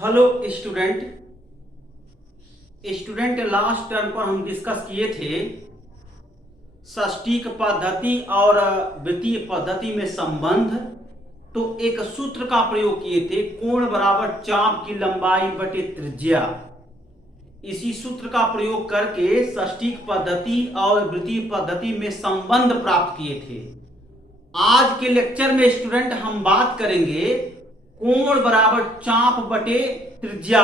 Hello student. Last term पर हम discuss किए थे षष्टिक पद्धति और वृत्तीय पद्धति में संबंध। तो एक सूत्र का प्रयोग किए थे, कोण बराबर चाप की लंबाई बटे त्रिज्या। इसी सूत्र का प्रयोग करके षष्टिक पद्धति और वृत्तीय पद्धति में संबंध प्राप्त किए थे। आज के लेक्चर में स्टूडेंट हम बात करेंगे कोण बराबर चाप बटे त्रिज्या,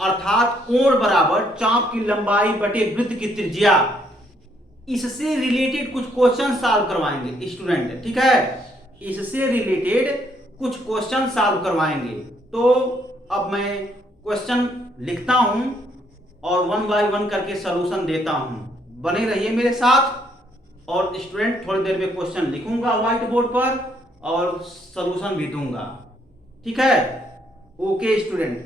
अर्थात कोण बराबर चाप की लंबाई बटे वृत्त की त्रिज्या। इससे रिलेटेड कुछ क्वेश्चन सॉल्व करवाएंगे स्टूडेंट, ठीक है। इससे रिलेटेड कुछ क्वेश्चन सॉल्व करवाएंगे। तो अब मैं क्वेश्चन लिखता हूं और वन बाय वन करके सॉल्यूशन देता हूं। बने रहिए मेरे साथ। और स्टूडेंट थोड़ी देर में क्वेश्चन लिखूंगा व्हाइट बोर्ड पर और सॉल्यूशन भी दूंगा, ठीक है। Okay student.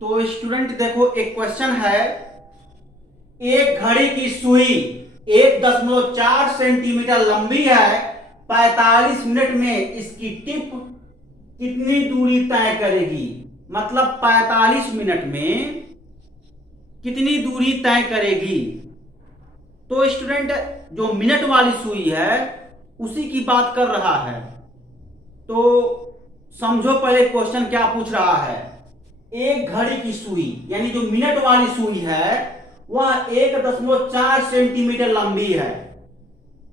तो स्टूडेंट देखो, एक क्वेश्चन है, एक घड़ी की सुई 1.4 सेंटीमीटर लंबी है, 45 मिनट में इसकी टिप कितनी दूरी तय करेगी। मतलब 45 मिनट में कितनी दूरी तय करेगी। तो स्टूडेंट जो मिनट वाली सुई है उसी की बात कर रहा है। तो समझो पहले क्वेश्चन क्या पूछ रहा है। एक घड़ी की सुई यानी जो मिनट वाली सुई है वह 1.4 सेंटीमीटर लंबी है।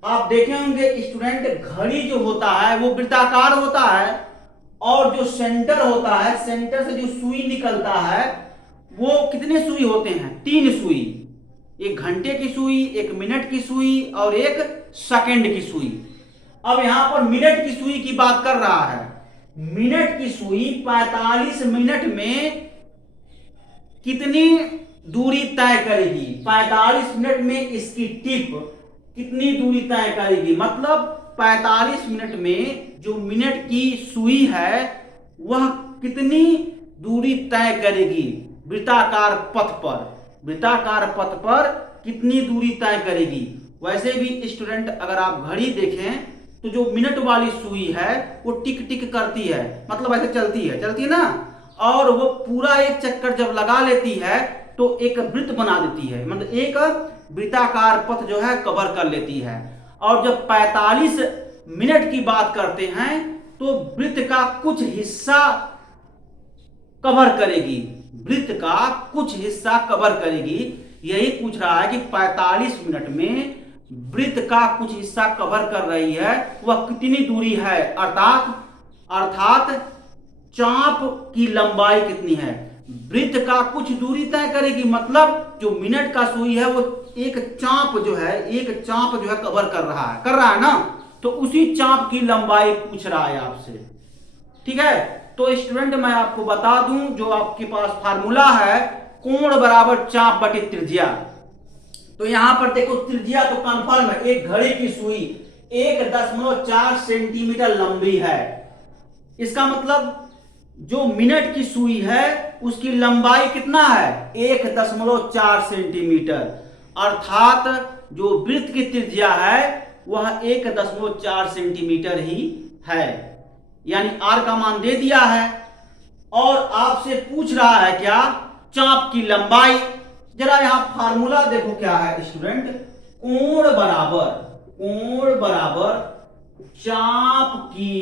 आप देखे होंगे स्टूडेंट, घड़ी जो होता है वो वृत्ताकार होता है और जो सेंटर होता है, सेंटर से जो सुई निकलता है वो कितने सुई होते हैं? 3 सुई। एक घंटे की सुई, एक मिनट की सुई और एक सेकंड की सुई। अब यहां पर मिनट की सुई की बात कर रहा है। मिनट की सुई 45 मिनट में कितनी दूरी तय करेगी। 45 मिनट में इसकी टिप कितनी दूरी तय करेगी। मतलब 45 मिनट में जो मिनट की सुई है वह कितनी दूरी तय करेगी वृत्ताकार पथ पर। वृत्ताकार पथ पर कितनी दूरी तय करेगी। वैसे भी स्टूडेंट अगर आप घड़ी देखें तो जो मिनट वाली सुई है वो टिक टिक करती है, मतलब ऐसे चलती है ना। और वो पूरा एक चक्कर जब लगा लेती है तो एक वृत्त बना देती है, मतलब एक वृत्ताकार पथ जो है कवर कर लेती है। और जब 45 मिनट की बात करते हैं तो वृत्त का कुछ हिस्सा कवर करेगी। वृत्त का कुछ हिस्सा कवर करेगी। यही पूछ रहा है कि 45 मिनट में वृत्त का कुछ हिस्सा कवर कर रही है, वह कितनी दूरी है। अर्थात चाप की लंबाई कितनी है। वृत्त का कुछ दूरी तय करेगी, मतलब जो मिनट का सुई है वो एक चाप जो है कवर कर रहा है ना। तो उसी चाप की लंबाई पूछ रहा है आपसे, ठीक है। तो स्टूडेंट मैं आपको बता दूं, जो आपके पास फार्मूला है कोण बराबर चाप बटे त्रिज्या। तो यहां पर देखो त्रिज्या तो कंफर्म है, एक घड़ी की सुई 1.4 सेंटीमीटर लंबी है। इसका मतलब जो मिनट की सुई है उसकी लंबाई कितना है? 1.4 सेंटीमीटर। अर्थात जो वृत्त की त्रिज्या है वह 1.4 सेंटीमीटर ही है, यानी आर का मान दे दिया है। और आपसे पूछ रहा है क्या? चाप की लंबाई। जरा यहां फार्मूला देखो क्या है स्टूडेंट। कोण बराबर चाप की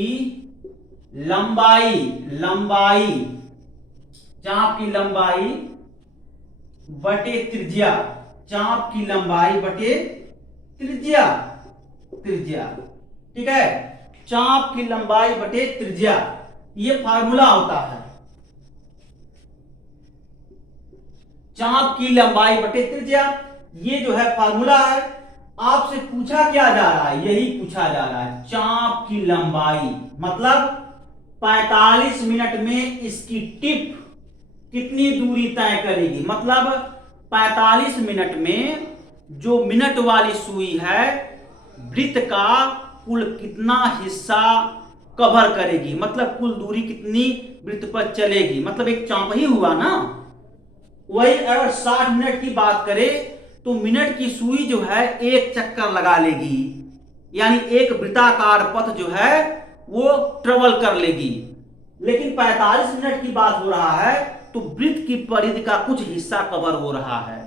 लंबाई चाप की लंबाई बटे त्रिज्या। चाप की लंबाई बटे त्रिज्या, ठीक है। चाप की लंबाई बटे त्रिज्या, ये फार्मूला होता है। चाप की लंबाई बटे त्रिज्या, ये जो है फार्मूला है। आपसे पूछा क्या जा रहा है? यही पूछा जा रहा है, चाप की लंबाई। मतलब 45 मिनट में इसकी टिप कितनी दूरी तय करेगी। मतलब 45 मिनट में जो मिनट वाली सुई है वृत्त का कुल कितना हिस्सा कवर करेगी, मतलब कुल दूरी कितनी वृत्त पर चलेगी। मतलब एक चाप ही हुआ ना। वही अगर 60 मिनट की बात करें तो मिनट की सुई जो है एक चक्कर लगा लेगी, यानी एक वृत्ताकार पथ जो है वो ट्रेवल कर लेगी। लेकिन 45 मिनट की बात हो रहा है तो वृत्त की परिधि का कुछ हिस्सा कवर हो रहा है,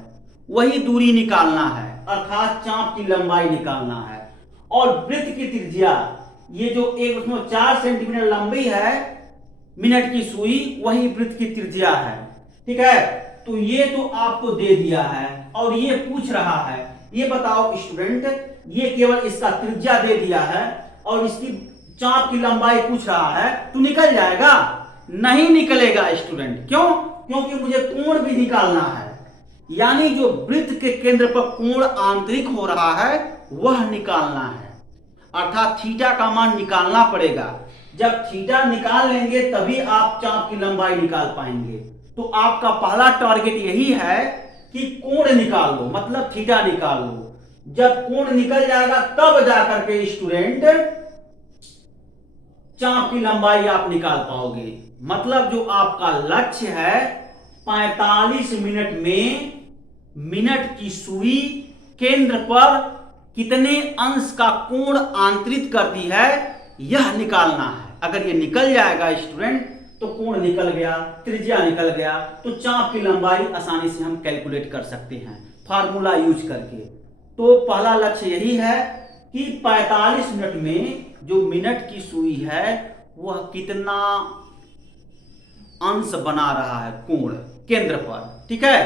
वही दूरी निकालना है, अर्थात चाप की लंबाई निकालना है। और वृत्त की त्रिज्या, ये जो 1.4 सेंटीमीटर लंबी है मिनट की सुई, वही वृत्त की त्रिज्या है। ठीक है, तो ये तो आपको दे दिया है और ये पूछ रहा है, ये बताओ स्टूडेंट, ये केवल इसका त्रिज्या दे दिया है और इसकी चाप की लंबाई पूछ रहा है, तो निकल जाएगा? नहीं निकलेगा स्टूडेंट। क्यों? क्योंकि मुझे कोण भी निकालना है, यानी जो वृत्त के केंद्र पर कोण आंतरिक हो रहा है वह निकालना है, अर्थात थीटा का मान निकालना पड़ेगा। जब थीटा निकाल लेंगे तभी आप चाप की लंबाई निकाल पाएंगे। तो आपका पहला टारगेट यही है कि कोण निकाल लो, मतलब थीटा निकाल लो। जब कोण निकल जाएगा तब जाकर के स्टूडेंट चाप की लंबाई आप निकाल पाओगे। मतलब जो आपका लक्ष्य है 45 मिनट में मिनट की सुई केंद्र पर कितने अंश का कोण आंतरित करती है यह निकालना है। अगर ये निकल जाएगा स्टूडेंट तो कोण निकल गया, त्रिज्या निकल गया, तो चाप की लंबाई आसानी से हम कैलकुलेट कर सकते हैं फार्मूला यूज करके। तो पहला लक्ष्य यही है कि 45 मिनट में जो मिनट की सुई है वह कितना अंश बना रहा है कोण केंद्र पर। ठीक है,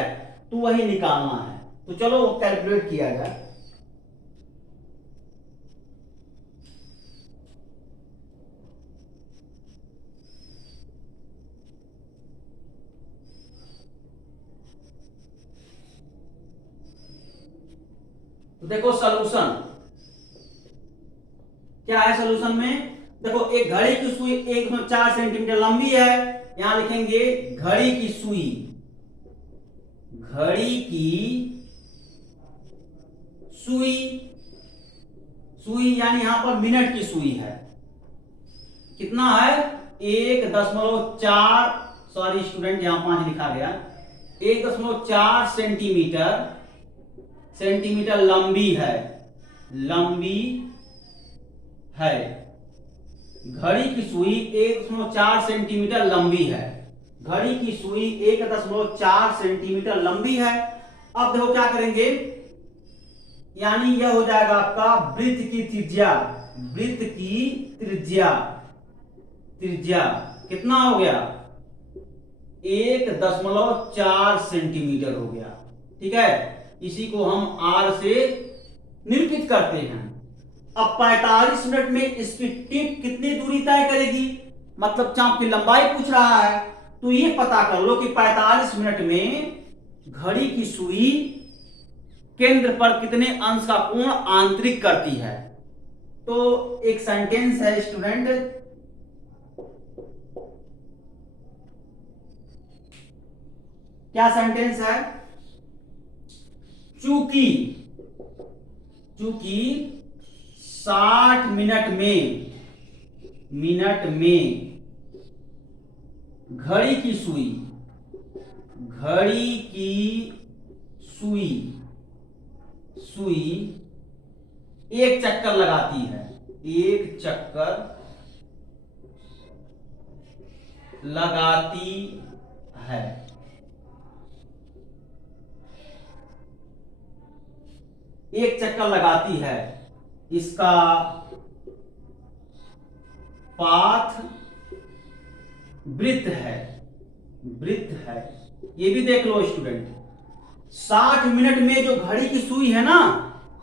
तो वही निकालना है। तो चलो वो कैलकुलेट किया जाए। तो देखो सॉल्यूशन क्या है। सॉल्यूशन में देखो एक घड़ी की सुई 1.4 सेंटीमीटर लंबी है, यहां लिखेंगे घड़ी की सुई, घड़ी की सुई, सुई यानी यहां पर मिनट की सुई है, कितना है 1.4, सॉरी स्टूडेंट यहां 5 लिखा गया, 1.4 सेंटीमीटर लंबी है, लंबी है। घड़ी की सुई 1.4 सेंटीमीटर लंबी है, घड़ी की सुई 1.4 सेंटीमीटर लंबी है। अब देखो क्या करेंगे, यानी यह हो जाएगा आपका वृत्त की त्रिज्या, वृत्त की त्रिज्या, त्रिज्या कितना हो गया 1.4 सेंटीमीटर हो गया। ठीक है, इसी को हम आर से निरूपित करते हैं। अब 45 मिनट में इसकी टिप कितनी दूरी तय करेगी, मतलब चाप की लंबाई पूछ रहा है, तो ये पता कर लो कि 45 मिनट में घड़ी की सुई केंद्र पर कितने अंश का कोण आंतरिक करती है। तो एक सेंटेंस है स्टूडेंट, क्या सेंटेंस है, चूंकि 60 मिनट में घड़ी की सुई एक चक्कर लगाती है, एक चक्कर लगाती है, एक चक्कर लगाती है, इसका पाथ वृत्त है, वृत्त है। ये भी देख लो स्टूडेंट, 60 मिनट में जो घड़ी की सुई है ना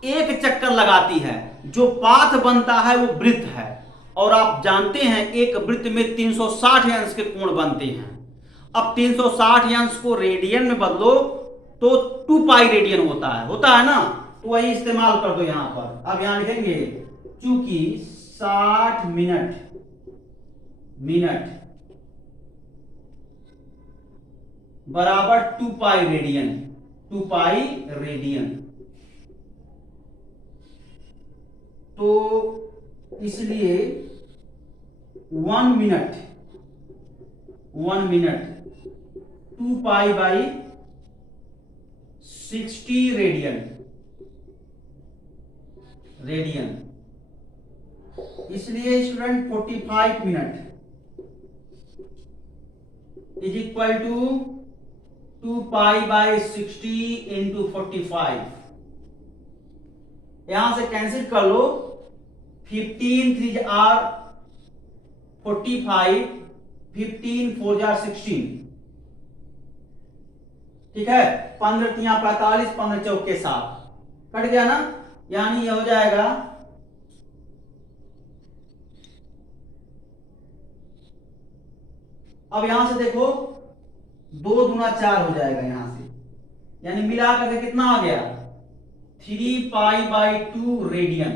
एक चक्कर लगाती है, जो पाथ बनता है वो वृत्त है। और आप जानते हैं एक वृत्त में 360 अंश के कोण बनते हैं। अब 360 अंश को रेडियन में बदलो तो 2 पाई रेडियन होता है ना, तो वही इस्तेमाल कर दो यहां पर। अब यहां लिखेंगे चूंकि 60 मिनट बराबर 2 पाई रेडियन, 2 पाई रेडियन, तो इसलिए 1 मिनट 2 पाई बाई 60 रेडियन, इसलिए student 45 minute is equal to 2 pi by 60 into 45। यहां से कैंसिल कर लो, 15 3 आर 45, 15 4 जार 16, ठीक है। 15 3 45, 15 चौके 7, कट गया ना, यानी ये हो जाएगा अब यहां से देखो 2 दूना 4 हो जाएगा यहां से, यानी मिला करके कितना आ गया 3 पाई बाई 2 रेडियन।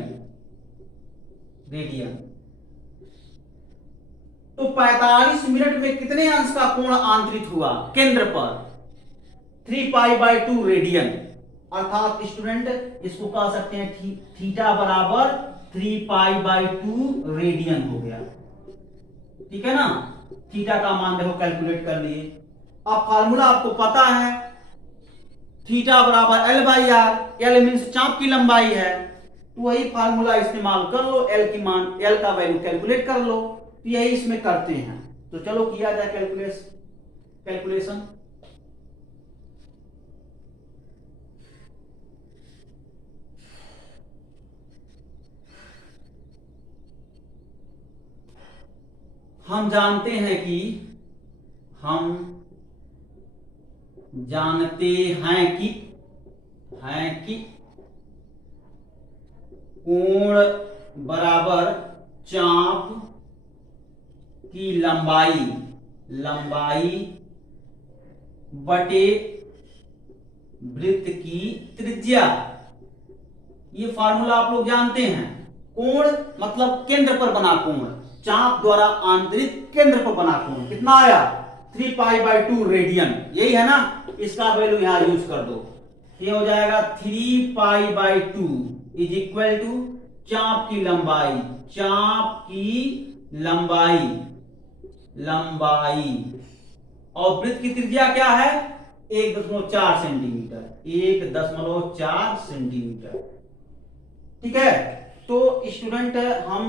तो 45 मिनट में कितने अंश का कोण आंतरित हुआ केंद्र पर 3 पाई बाई 2 रेडियन, अर्थात स्टूडेंट इसको कह सकते हैं थीटा बराबर 3 पाई बाई 2 रेडियन हो गया, ठीक है ना। थीटा का मान देखो कैलकुलेट कर लिए। अब फार्मूला आपको पता है, थीटा बराबर L by R, L means चाप की लंबाई है, तो वही फार्मूला इस्तेमाल कर लो, एल की मान, एल का वैल्यू कैलकुलेट कर लो। तो यही इसमें करते हैं, तो चलो किया जाए कैलकुलेशन। हम जानते हैं कि कोण बराबर चाप की लंबाई बटे वृत्त की त्रिज्या। ये फार्मूला आप लोग जानते हैं। कोण मतलब केंद्र पर बना कोण, चाप द्वारा आंतरिक केंद्र पर बना कोण कितना आया 3 पाई बाई 2 रेडियन, यही है ना। इसका वैल्यू यहां यूज कर दो, ये हो जाएगा 3 pi by 2 is equal to चाप की लंबाई और वृत्त की त्रिज्या क्या है 1.4 सेंटीमीटर, 1.4 सेंटीमीटर, ठीक है। तो स्टूडेंट हम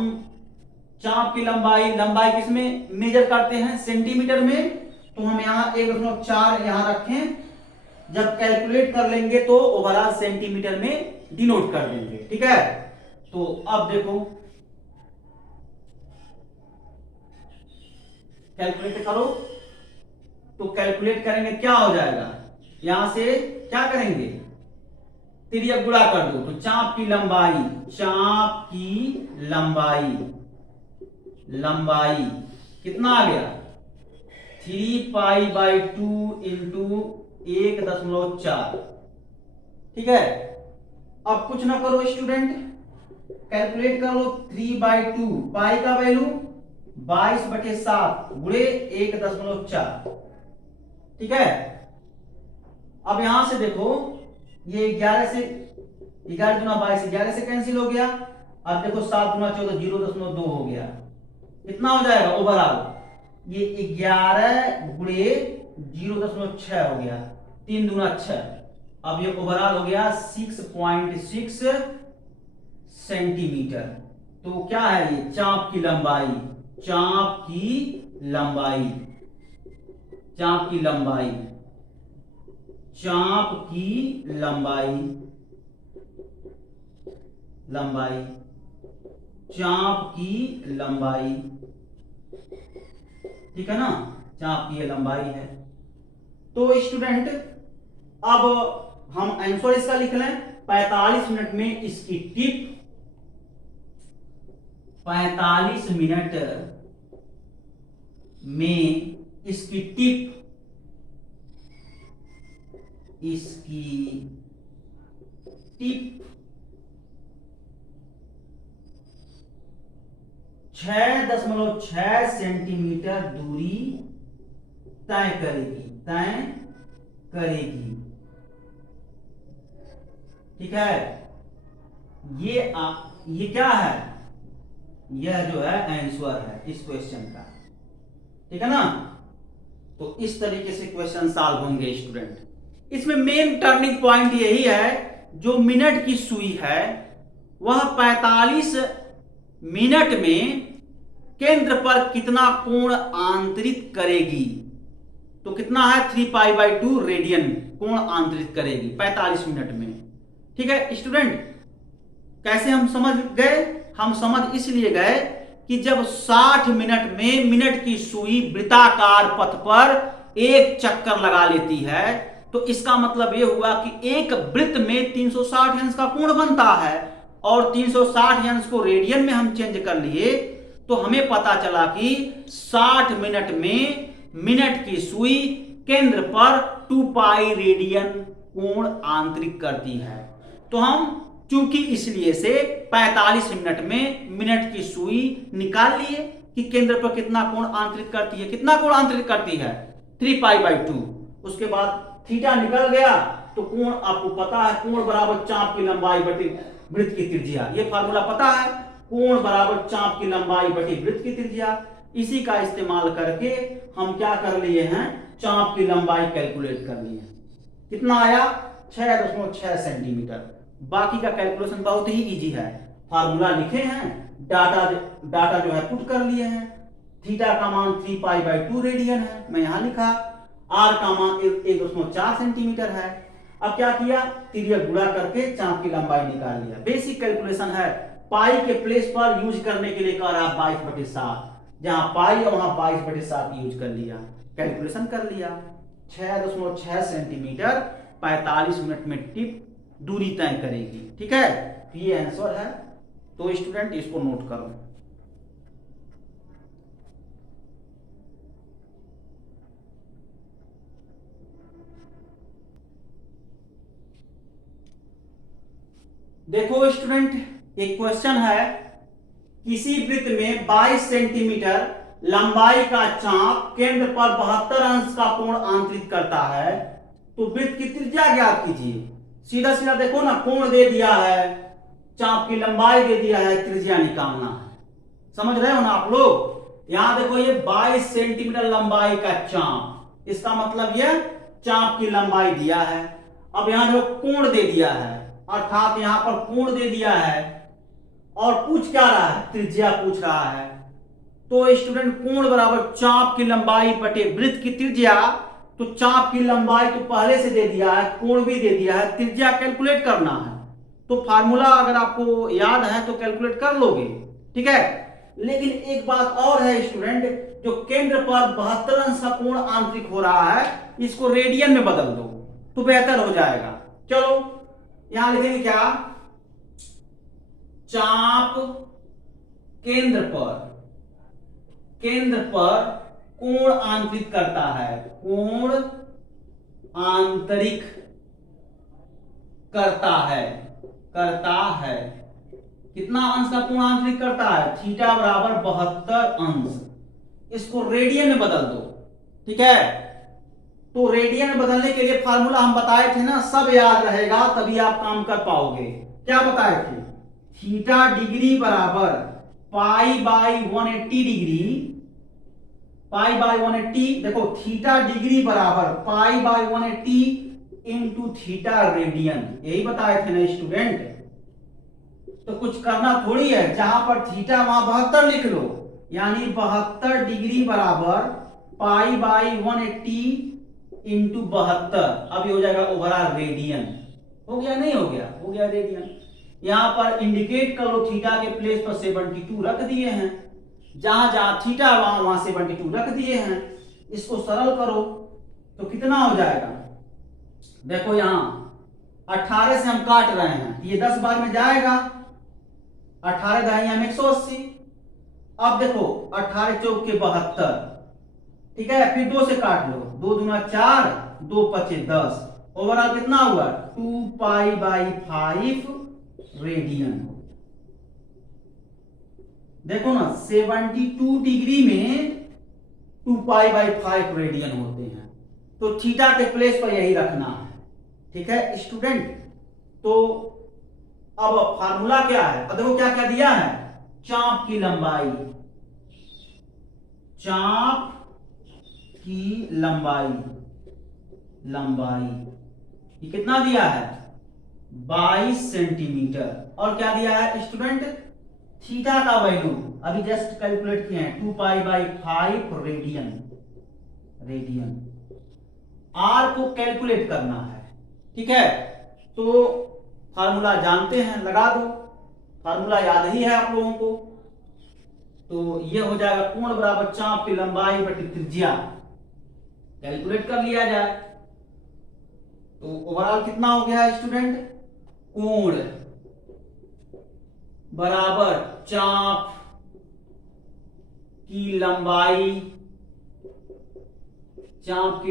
चाप की लंबाई किसमें मेजर करते हैं सेंटीमीटर में, तो हम यहाँ 1.4 यहाँ रखें, जब कैलकुलेट कर लेंगे तो ओवरऑल सेंटीमीटर में डिनोट कर देंगे, ठीक है। तो अब देखो कैलकुलेट करो, तो कैलकुलेट करेंगे क्या हो जाएगा, यहां से क्या करेंगे तिर्यक गुणा कर दो, तो चाप की लंबाई कितना आ गया 3 पाई बाई 2 इंटू 1.4, ठीक है। अब कुछ ना करो स्टूडेंट, कैलकुलेट कर लो 3 बाई 2, पाई का वैल्यू 22/7 गुणे 1.4, ठीक है। अब यहां से देखो ये 11 से 11 गुना 22 11 से कैंसिल हो गया। अब देखो 7 गुना 14 0.2 हो गया, कितना हो जाएगा ओवरऑल ये 11 गुणे 0.6 हो गया, 3 दूना 6। अब ये ओवरऑल हो गया 6.6 सेंटीमीटर। तो क्या है ये चाप की लंबाई ठीक है ना, चाप की ये लंबाई है। तो स्टूडेंट अब हम आंसर इसका लिख लें, 45 मिनट में इसकी टिप 45 मिनट में इसकी टिप 6.6 सेंटीमीटर दूरी तय करेगी, ठीक है। ये क्या है, यह जो है आंसर है इस क्वेश्चन का, ठीक है ना। तो इस तरीके से क्वेश्चन सॉल्व होंगे स्टूडेंट। इसमें मेन टर्निंग पॉइंट यही है, जो मिनट की सुई है वह 45 मिनट में केंद्र पर कितना कोण आंतरित करेगी। तो कितना है 3π/2 रेडियन कोण आंतरित करेगी 45 मिनट में। ठीक है स्टूडेंट, कैसे हम समझ गए? हम समझ इसलिए गए कि जब 60 मिनट में मिनट की सुई वृत्ताकार पथ पर एक चक्कर लगा लेती है तो इसका मतलब यह हुआ कि एक वृत्त में 360 अंश का कोण बनता है, और 360 अंश को रेडियन में हम चेंज कर लिए तो हमें पता चला कि 60 मिनट में मिनट की सुई केंद्र पर 2π रेडियन कोण आंतरिक करती है। तो हम चूंकि इसलिए से 45 मिनट में मिनट की सुई निकाल लिए कि केंद्र पर कितना कोण आंतरित करती है। कितना कोण आंतरित करती है 3π/2। उसके बाद थीटा निकल गया तो कोण आपको पता है, कोण बराबर चाप की लंबाई बटे वृत्त की त्रिज्या। ये फार्मूला पता है, कोण बराबर चाप की लंबाई बटे वृत्त की त्रिज्या। इसी का इस्तेमाल करके हम क्या कर लिए हैं, चाप की लंबाई कैलकुलेट कर लिए। कितना आया 6.6 सेंटीमीटर। बाकी का कैलकुलेशन बहुत ही इजी है, फार्मूला लिखे हैं, डाटा जो है पुट कर लिए हैं। थीटा का मान 3π/2 रेडियन है, मैं यहां लिखा। आर का मान 1.4 सेंटीमीटर है। अब क्या किया, तिर्यक गुणा करके चाप की लंबाई निकाल लिया। बेसिक कैलकुलेशन है, पाई के प्लेस पर यूज करने के लिए कह रहा है 22/7, जहां पाई और वहां 22/7 यूज कर लिया, कैलकुलेशन कर लिया। 6.6 सेंटीमीटर 45 मिनट में टिप दूरी तय करेगी। ठीक है, ये आंसर है। तो स्टूडेंट इसको नोट करो। देखो स्टूडेंट, एक क्वेश्चन है, किसी वृत्त में 22 सेंटीमीटर लंबाई का चाप केंद्र पर 72 अंश का कोण आंतरित करता है, तो वृत्त की त्रिज्या ज्ञात कीजिए। सीधा सीधा देखो ना, कोण दे दिया है, चाप की लंबाई दे दिया है, त्रिज्या निकालना है। समझ रहे हो ना आप लोग? यहां देखो ये 22 सेंटीमीटर लंबाई का चाप, इसका मतलब ये चाप की लंबाई दिया है। अब यहां देखो कोण दे दिया है, अर्थात यहां पर कोण दे दिया है और पूछ क्या रहा है, त्रिज्या पूछ रहा है। तो स्टूडेंट कोण बराबर चाप की लंबाई बटे वृत्त की त्रिज्या। तो चाप की लंबाई तो पहले से दे दिया है, कोण भी दे दिया है, त्रिज्या कैलकुलेट करना है। तो फार्मूला अगर आपको याद है तो कैलकुलेट कर लोगे। ठीक है, लेकिन एक बात और है स्टूडेंट, जो केंद्र पर 72 अंश का कोण आंतरिक हो रहा है, इसको रेडियन में बदल दो तो बेहतर हो जाएगा। चलो यहां लिखेंगे क्या, चाप केंद्र पर कोण आंतरित करता है, कोण आंतरिक करता है। कितना अंश का कोण आंतरिक करता है, थीटा बराबर 72 अंश। इसको रेडियन में बदल दो। ठीक है, तो रेडियन में बदलने के लिए फार्मूला हम बताए थे ना, सब याद रहेगा तभी आप काम कर पाओगे। क्या बताए थे, थीटा डिग्री बराबर π/180 डिग्री, π/180। देखो थीटा डिग्री बराबर π/180 इंटू थीटा रेडियन, यही बताए थे ना स्टूडेंट। तो कुछ करना थोड़ी है, जहां पर थीटा वहां 72 लिख लो, यानी 72 डिग्री बराबर π/180 इंटू 72। अब ये हो जाएगा ओवरऑल रेडियन। हो गया नहीं हो गया, हो गया रेडियन। यहां पर इंडिकेट कर लो, थीटा के प्लेस पर 72 रख दिए हैं, जहां जहां थीटा वहां 72 रख दिए हैं। इसको सरल करो तो कितना हो जाएगा, देखो यहां 18 से हम काट रहे हैं, ये 10 बार में जाएगा, 18 दहाई में 180। अब देखो 18 चौक के 72, ठीक है, फिर 2 से काट लो, 2 दूना 4, 2 पचे 10, ओवरऑल कितना हुआ 2π/5 रेडियन। देखो ना 72 डिग्री में 2π/5 रेडियन होते हैं। तो थीटा के प्लेस पर यही रखना है। ठीक है स्टूडेंट, तो अब फार्मूला क्या है, अब देखो क्या क्या दिया है, चाप की लंबाई, चाप की लंबाई ये कितना दिया है 22 सेंटीमीटर। और क्या दिया है स्टूडेंट थीटा का वैल्यू अभी जस्ट कैलकुलेट किए हैं 2π/5 रेडियन। आर को कैलकुलेट करना है, ठीक है। तो फार्मूला जानते हैं, लगा दो, फार्मूला याद ही है आप लोगों को। तो ये हो जाएगा कोण बराबर चाप की लंबाई बटी त्रिज्या, कैलकुलेट कर लिया जाए। तो ओवरऑल कितना हो गया स्टूडेंट, कोण बराबर चाप की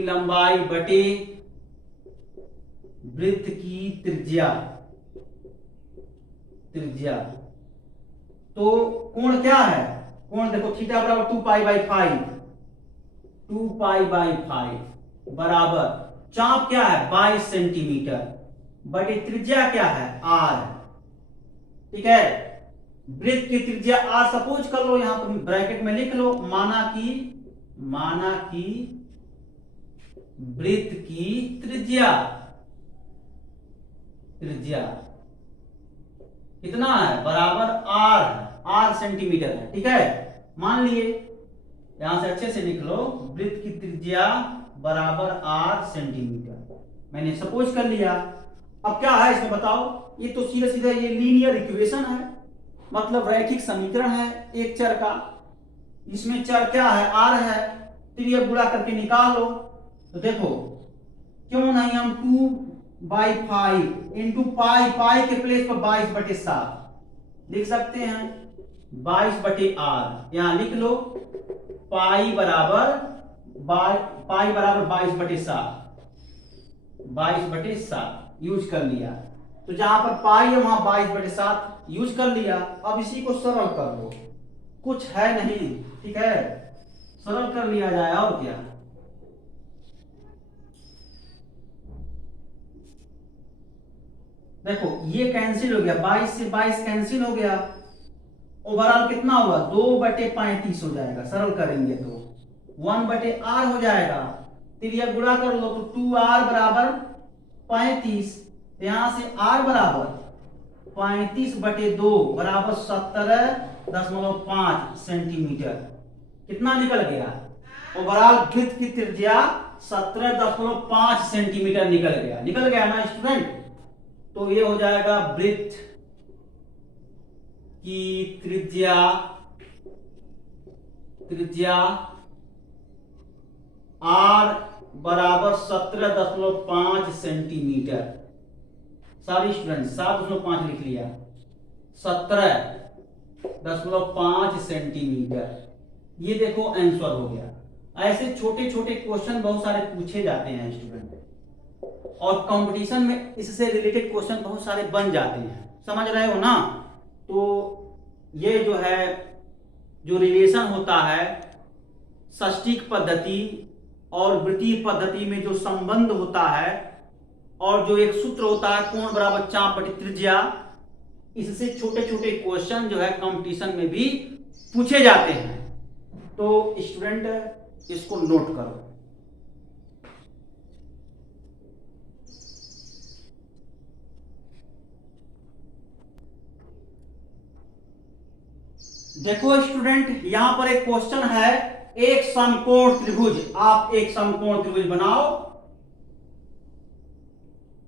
लंबाई बटे वृत्त की त्रिज्या। तो कोण क्या है, कोण देखो थीटा बराबर 2π/5 बराबर चाप क्या है 22 सेंटीमीटर बटे त्रिज्या क्या है r, ठीक है। वृत्त की त्रिज्या r सपोज कर लो, यहां पर ब्रैकेट में लिख लो, माना कि वृत्त की त्रिज्या कितना है बराबर r सेंटीमीटर है, ठीक है। मान लिए यहां से अच्छे से लिख लो, वृत्त की त्रिज्या बराबर r सेंटीमीटर, मैंने सपोज कर लिया। अब क्या है इसमें बताओ, ये तो सीधा सीधा ये लीनियर इक्वेशन है, मतलब रैखिक समीकरण है एक चर का। इसमें चर क्या है r है, त्रिज्या गुणा करके निकाल लो। तो देखो क्यों नहीं हम 2/5 इंटू पाई के प्लेस पर 22/7 लिख सकते हैं, 22/r यहां लिख लो, पाई बराबर 22/7 यूज कर लिया। तो जहां पर पाई है वहां 22/7 यूज कर लिया। अब इसी को सरल कर लो, कुछ है नहीं, ठीक है, सरल कर लिया जाए और क्या। देखो ये कैंसिल हो गया, 22 से 22 कैंसिल हो गया, ओवरऑल कितना हुआ 2/35 हो जाएगा, सरल करेंगे तो 1/r हो जाएगा। त्रिज्या गुणा कर लो तो 2r बराबर 35, यहां से r बराबर 35/2 बराबर 17.5 सेंटीमीटर कितना निकल गया, ओवरऑल वृत्त की त्रिज्या 17.5 सेंटीमीटर निकल गया ना स्टूडेंट। तो ये हो जाएगा वृत्त की त्रिज्या r बराबर 17.5 सेंटीमीटर, सॉरी स्टूडेंट 7.5 लिख लिया, 17.5 सेंटीमीटर। ये देखो आंसर हो गया। ऐसे छोटे छोटे क्वेश्चन बहुत सारे पूछे जाते हैं स्टूडेंट, और कंपटीशन में इससे रिलेटेड क्वेश्चन बहुत सारे बन जाते हैं, समझ रहे हो ना। तो ये जो है जो रिलेशन होता है षष्टिक पद्धति और वृत्तीय पद्धति में जो संबंध होता है, और जो एक सूत्र होता है कोण बराबर चाप बटे त्रिज्या, इससे छोटे छोटे क्वेश्चन जो है कंपटीशन में भी पूछे जाते हैं। तो स्टूडेंट इसको नोट करो। देखो स्टूडेंट यहां पर एक क्वेश्चन है, एक समकोण त्रिभुज, आप एक समकोण त्रिभुज बनाओ,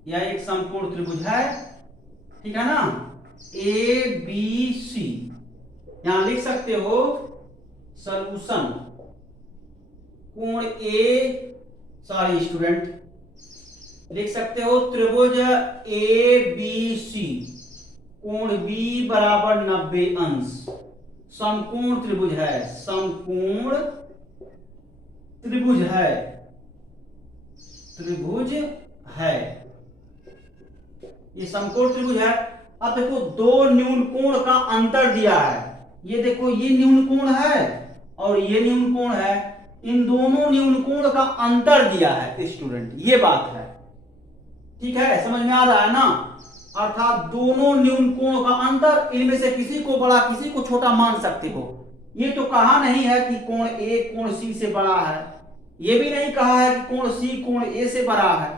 यह एक समकोण त्रिभुज है, ठीक है ना, ए बी सी। यहां लिख सकते हो सॉल्यूशन, कोण सॉरी स्टूडेंट लिख सकते हो त्रिभुज ए बी सी, कोण बी बराबर 90 अंश, समकोण त्रिभुज है, समकोण त्रिभुज है, ये समकोण त्रिभुज है। अब देखो दो न्यून कोण का अंतर दिया है, ये देखो ये न्यून कोण है और ये न्यून कोण है, इन दोनों न्यून कोण का अंतर दिया है स्टूडेंट, ये बात है, ठीक है, समझ में आ रहा है ना। अर्थात दोनों न्यून कोण का अंतर, इनमें से किसी को बड़ा किसी को छोटा मान सकते हो। ये तो कहा नहीं है कि कोण ए कोण सी से बड़ा है, ये भी नहीं कहा है कि कोण सी कोण ए से बड़ा है,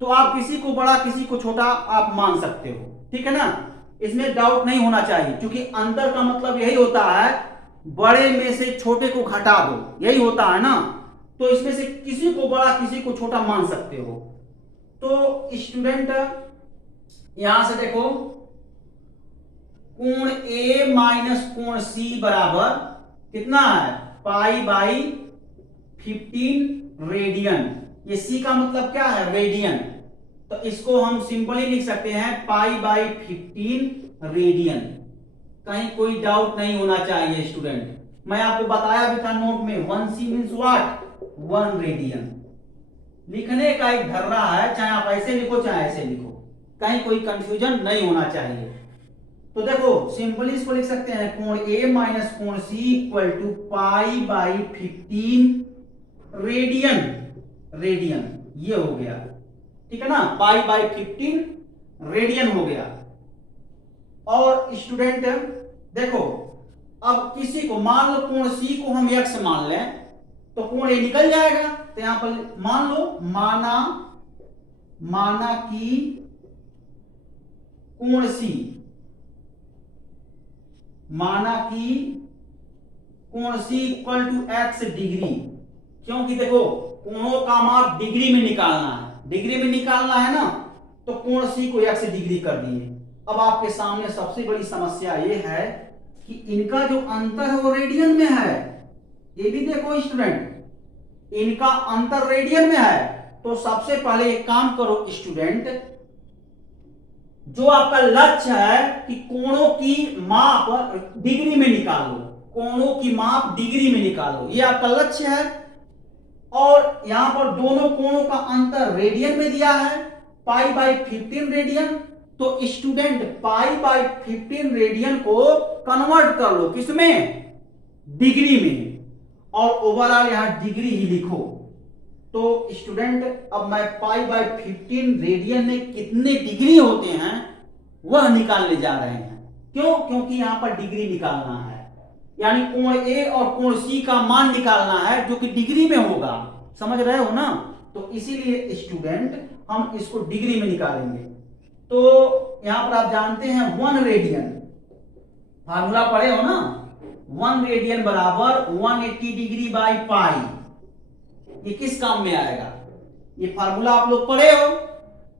तो आप किसी को बड़ा किसी को छोटा आप मान सकते हो, ठीक है ना, इसमें डाउट नहीं होना चाहिए, क्योंकि अंतर का मतलब यही होता है बड़े में से छोटे को घटा दो, यही होता है ना। तो इसमें से किसी को बड़ा किसी को छोटा मान सकते हो। तो स्टूडेंट यहां से देखो कोण ए माइनस कोण सी बराबर कितना है, पाई बाई 15 रेडियन। ये सी का मतलब क्या है, रेडियन, तो इसको हम सिंपली लिख सकते हैं पाई बाई 15 रेडियन। कहीं कोई डाउट नहीं होना चाहिए स्टूडेंट। मैं आपको बताया भी था नोट में, 1c मींस व्हाट, 1 रेडियन। लिखने का एक धर्रा है, चाहे आप ऐसे लिखो चाहे ऐसे लिखो, कहीं कोई कंफ्यूजन नहीं होना चाहिए। तो देखो सिंपली इसको लिख सकते हैं कोण ए माइनस कोण C equal to pi by 15 radian, radian ये हो गया, ठीक है ना, पाई बाई 15 रेडियन हो गया। और स्टूडेंट देखो अब किसी को मान लो कोण सी को हम x मान लें तो कोण ए निकल जाएगा। तो यहां पर मान लो माना कि कोण सी, माना कि कोण C equal to x degree, क्योंकि देखो कोणों का माप डिग्री में निकालना है, डिग्री में निकालना है ना, तो कोण सी को x डिग्री कर दिए। अब आपके सामने सबसे बड़ी समस्या यह है कि इनका जो अंतर है वो रेडियन में है। ये भी देखो स्टूडेंट, इनका अंतर रेडियन में है। तो सबसे पहले एक काम करो स्टूडेंट, जो आपका लक्ष्य है कि कोणों की माप डिग्री में निकालो, कोणों की माप डिग्री में निकालो, ये आपका लक्ष्य है। और यहां पर दोनों कोणों का अंतर रेडियन में दिया है, पाई बाई 15 रेडियन। तो स्टूडेंट पाई बाई 15 रेडियन को कन्वर्ट कर लो किसमें, डिग्री में, और ओवरऑल यहां डिग्री ही लिखो। तो स्टूडेंट अब मैं पाई बाई 15 रेडियन में कितने डिग्री होते हैं वह निकालने जा रहे हैं। क्यों, क्योंकि यहां पर डिग्री निकालना है, यानी कोण ए और कोण सी का मान निकालना है जो कि डिग्री में होगा, समझ रहे हो ना। तो इसीलिए स्टूडेंट हम इसको डिग्री में निकालेंगे। तो यहां पर आप जानते हैं 1 रेडियन, फार्मूला पढ़े हो ना, 1 रेडियन बराबर 180 डिग्री बाई पाई। ये किस काम में आएगा, ये फार्मूला आप लोग पढ़े हो।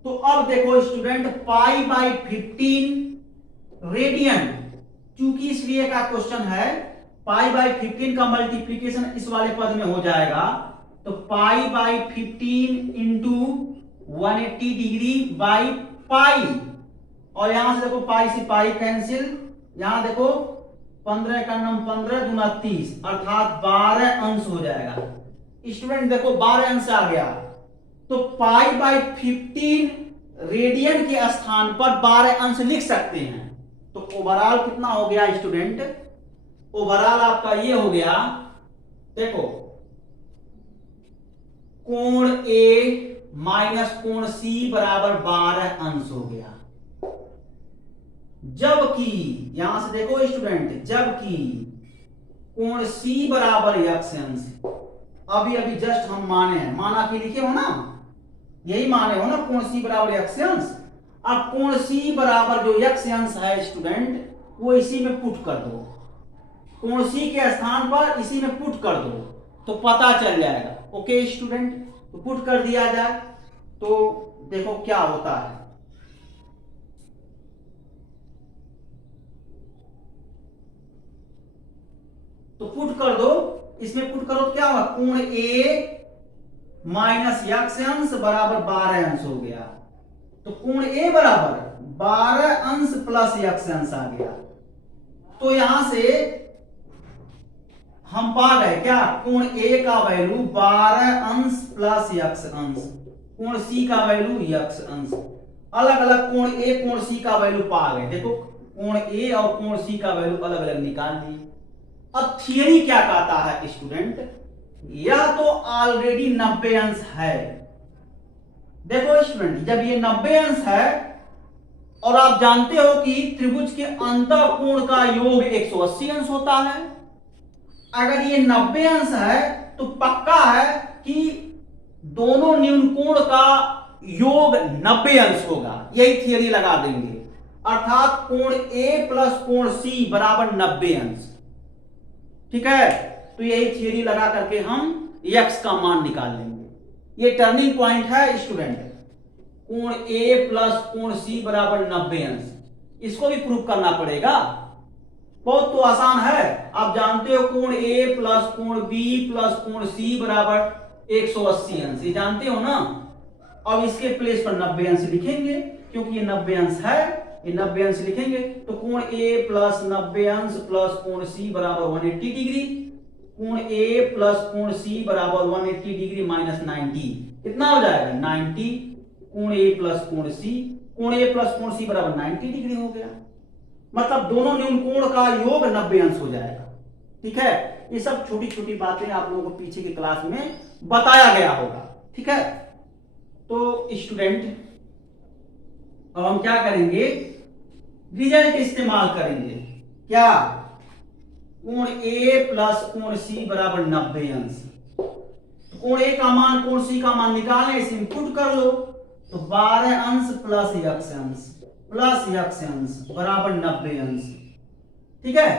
तो अब देखो स्टूडेंट पाई बाई 15 रेडियन, क्योंकि इसलिए का क्वेश्चन है, पाई बाई 15 का मल्टीप्लीकेशन इस वाले पद में हो जाएगा। तो पाई by 15 into 180 degree by pi, और यहां से देखो पाई से पाई कैंसिल, यहां देखो 15 का नम 15 दूना 30, अर्थात 12 अंश हो जाएगा। स्टूडेंट देखो 12 अंश आ गया, तो पाई बाई 15 रेडियन के स्थान पर 12 अंश लिख सकते हैं। तो ओवरऑल कितना हो गया स्टूडेंट, ओवरऑल आपका ये हो गया, देखो कोण ए माइनस कोण सी बराबर 12 अंश हो गया। जबकि यहां से देखो स्टूडेंट, जबकि कोण सी बराबर x अंश, अभी अभी जस्ट हम माने हैं, माना कि लिखे हो ना, यही माने हो ना, कोण सी बराबर x अंश। अब कोण सी बराबर जो x अंश है स्टूडेंट, वो इसी में पुट कर दो, कोण सी के स्थान पर इसी में पुट कर दो तो पता चल जाएगा। ओके स्टूडेंट, तो पुट कर दिया जाए तो देखो क्या होता है। तो पुट कर दो, इसमें पुट करो तो क्या होगा, कोण ए माइनस x अंश बराबर 12 अंश हो गया। तो कोण ए बराबर 12 अंश प्लस x अंश आ गया। तो यहां से हम पा गए क्या, कोण ए का वैल्यू 12 अंश प्लस x अंश, कोण सी का वैल्यू x अंश। अलग अलग कोण ए कोण सी का वैल्यू पा गए। देखो कोण ए और कोण सी का वैल्यू अलग अलग निकाल दिए। अब थियरी क्या कहता है स्टूडेंट, यह तो ऑलरेडी 90 अंश है। देखो स्टूडेंट, जब ये 90 अंश है और आप जानते हो कि त्रिभुज के अंतः कोण का योग 180 अंश होता है, अगर ये 90 अंश है तो पक्का है कि दोनों न्यून कोण का योग 90 अंश होगा, यही थियरी लगा देंगे। अर्थात कोण ए प्लस कोण सी बराबर 90 अंश। ठीक है, तो यही थियरी लगा करके हम x का मान निकाल लेंगे। ये टर्निंग पॉइंट है स्टूडेंट, कोण ए प्लस कोण सी बराबर 90 अंश। इसको भी प्रूव करना पड़ेगा, बहुत तो आसान है। आप जानते हो कोण ए प्लस कोण बी प्लस कोण सी बराबर 180 अंश, ये जानते हो ना। अब इसके प्लेस पर 90 अंश लिखेंगे, क्योंकि ये 90 अंश है, ये 90 अंश लिखेंगे। तो कोण ए प्लस 90 अंश प्लस कोण सी बराबर 180 डिग्री, कोण ए प्लस कोण सी बराबर 180 डिग्री माइनस 90, कितना हो जाएगा 90। कोण ए प्लस कोण सी, कोण ए प्लस कोण सी बराबर 90 डिग्री हो गया। मतलब दोनों न्यून कोण का योग 90 अंश हो जाएगा। ठीक है, ये सब छोटी छोटी बातें आप लोगों को पीछे की क्लास में बताया गया होगा। ठीक है, तो स्टूडेंट अब हम क्या करेंगे, रिजल्ट इस्तेमाल करेंगे। क्या, कोण ए प्लस कोण सी बराबर 90 अंश। कोण ए का मान कोण सी का मान निकालने, इसे इनपुट कर लो। तो 12 अंश प्लस x अंश बराबर 90 अंश। ठीक है,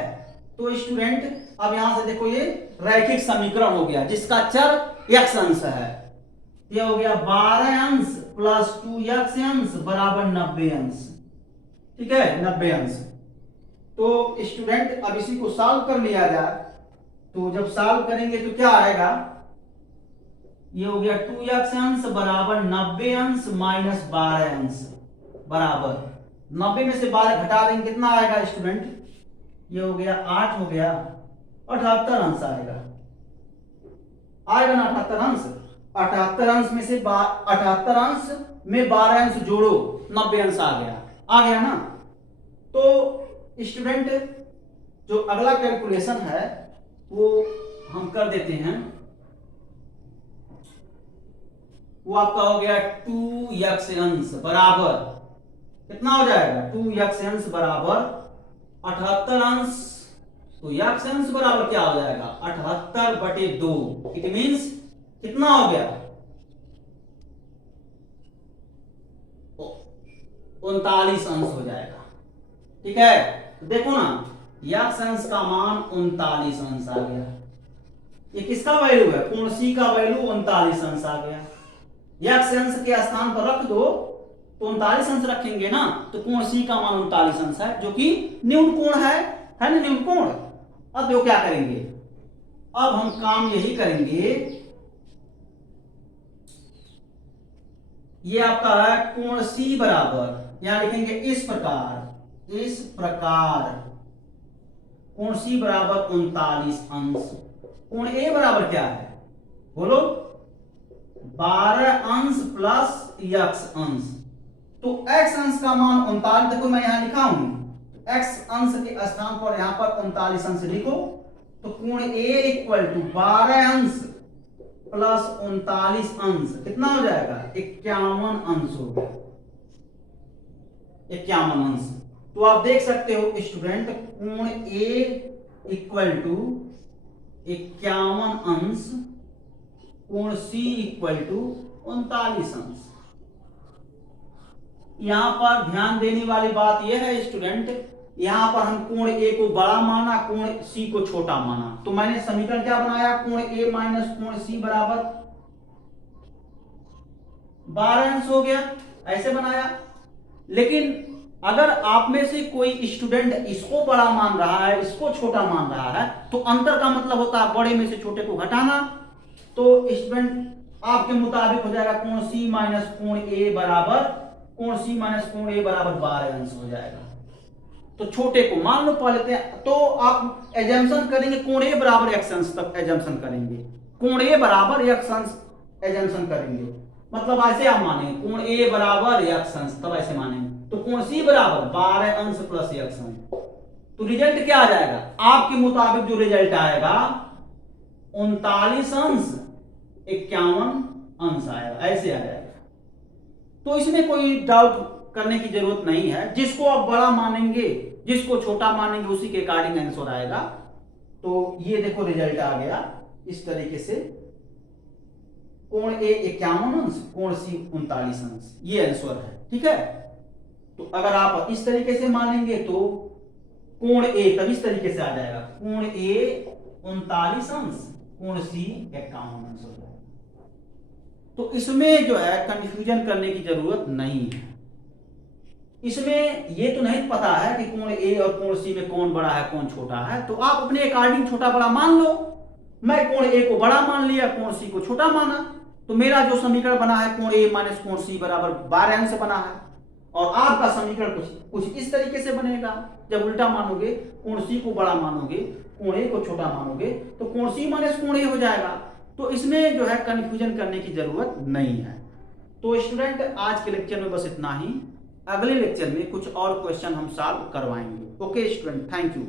तो स्टूडेंट अब यहां से देखो ये रैखिक समीकरण हो गया जिसका चर x अंश है। ये हो गया 12 अंश प्लस 2x अंश बराबर 90 अंश। ठीक है, 90 अंश। तो स्टूडेंट अब इसी को सॉल्व कर लिया जाए, तो जब सॉल्व करेंगे तो क्या आएगा, ये हो गया 2x अंश बराबर 90 अंश माइनस 12 अंश बराबर 90 में से 12 घटा देंगे, कितना आएगा स्टूडेंट, ये हो गया 8 हो गया 78 अंश आएगा ना 78 अंश। 78 अंश में से 78 अंश में 12 अंश जोड़ो, 90 अंश आ गया ना। तो स्टूडेंट जो अगला कैलकुलेशन है वो हम कर देते हैं, वो आपका हो गया 2x अंश बराबर कितना हो जाएगा, 2x अंश बराबर 78 अंश। तो x अंश बराबर क्या हो जाएगा 78/2। इट मींस कितना हो गया 39 अंश हो जाएगा। ठीक है, तो देखो ना x अंश का मान 39 अंश आ गया। ये किसका वैल्यू है, कोण सी का वैल्यू 39 अंश आ गया। x अंश के स्थान पर रख दो तो 39 अंश रखेंगे ना, तो कोण सी का मान 39 अंश है, जो कि न्यून कोण है ना, न्यून कोण। अब देखो क्या करेंगे, अब हम काम यही करेंगे, ये आपका है कोण सी बराबर, यहां लिखेंगे इस प्रकार कोण सी बराबर 39 अंश। कोण ए बराबर क्या है बोलो, 12 अंश प्लस x अंश। तो x अंश का मान 39, देखो मैं यहां लिखा हूं, x अंश के स्थान पर यहां पर 39 अंश लिखो। तो कोण a इक्वल टू 12 अंश प्लस 39 अंश कितना हो जाएगा 51 अंश हो गया, 51 अंश। तो आप देख सकते हो स्टूडेंट, कोण a इक्वल टू 51 अंश, कोण c इक्वल टू 39 अंश। यहां पर ध्यान देने वाली बात यह है स्टूडेंट, यहां पर हम कोण a को बड़ा माना, कोण c को छोटा माना। तो मैंने समीकरण क्या बनाया, कोण a माइनस कोण c बराबर 12 अंश हो गया, ऐसे बनाया। लेकिन अगर आप में से कोई स्टूडेंट इसको बड़ा मान रहा है, इसको छोटा मान रहा है, तो अंतर का मतलब होता है बड़े में से छोटे को घटाना। तो स्टूडेंट आपके मुताबिक हो जाएगा कोण c माइनस कोण a बराबर, कोण c माइनस कोण a बराबर 12 अंश हो जाएगा। तो छोटे को मान लो पहले, तो आप एजम्पशन करेंगे कोण a बराबर x अंश तक एजम्पशन करेंगे, कोण a बराबर x अंश एजम्पशन करेंगे। मतलब ऐसे आप मानेंगे कोण a बराबर x अंश, तब ऐसे मानेंगे। तो कोण c बराबर 12 अंश प्लस x अंश। तो रिजल्ट क्या आ जाएगा, आपके मुताबिक जो रिजल्ट आएगा 39 अंश 51 अंश आएगा, ऐसे आ जाएगा। तो इसमें कोई डाउट करने की जरूरत नहीं है, जिसको आप बड़ा मानेंगे जिसको छोटा मानेंगे उसी के अकॉर्डिंग आंसर आएगा। तो ये देखो रिजल्ट आ गया इस तरीके से। कोण ए 51 अंश, कोण सी 39 अंश, ये आंसर है। ठीक है, तो अगर आप इस तरीके से मानेंगे तो कोण ए तब इस तरीके से आ जाएगा, कोण ए 39 अंश, कोण सी 51 अंश हो जाएगा। तो इसमें जो है कंफ्यूजन करने की जरूरत नहीं है। इसमें ये तो नहीं पता है कि कोण ए और कोण सी में कौन बड़ा है कौन छोटा है, तो आप अपने अकॉर्डिंग छोटा बड़ा मान लो। मैं कोण ए को बड़ा मान लिया, कोण सी को छोटा माना, तो मेरा जो समीकरण बना है कोण ए माइनस कोण सी बराबर 12 अंश बना है। और आपका समीकरण कुछ इस तरीके से बनेगा। जब उल्टा मानोगे, कोण सी को बड़ा मानोगे, कोण ए को छोटा मानोगे, तो कोण सी माइनस कोण ए हो जाएगा। तो इसमें जो है कंफ्यूजन करने की जरूरत नहीं है। तो स्टूडेंट आज के लेक्चर में बस इतना ही। अगले लेक्चर में कुछ और क्वेश्चन हम सॉल्व करवाएंगे। Okay student, thank you.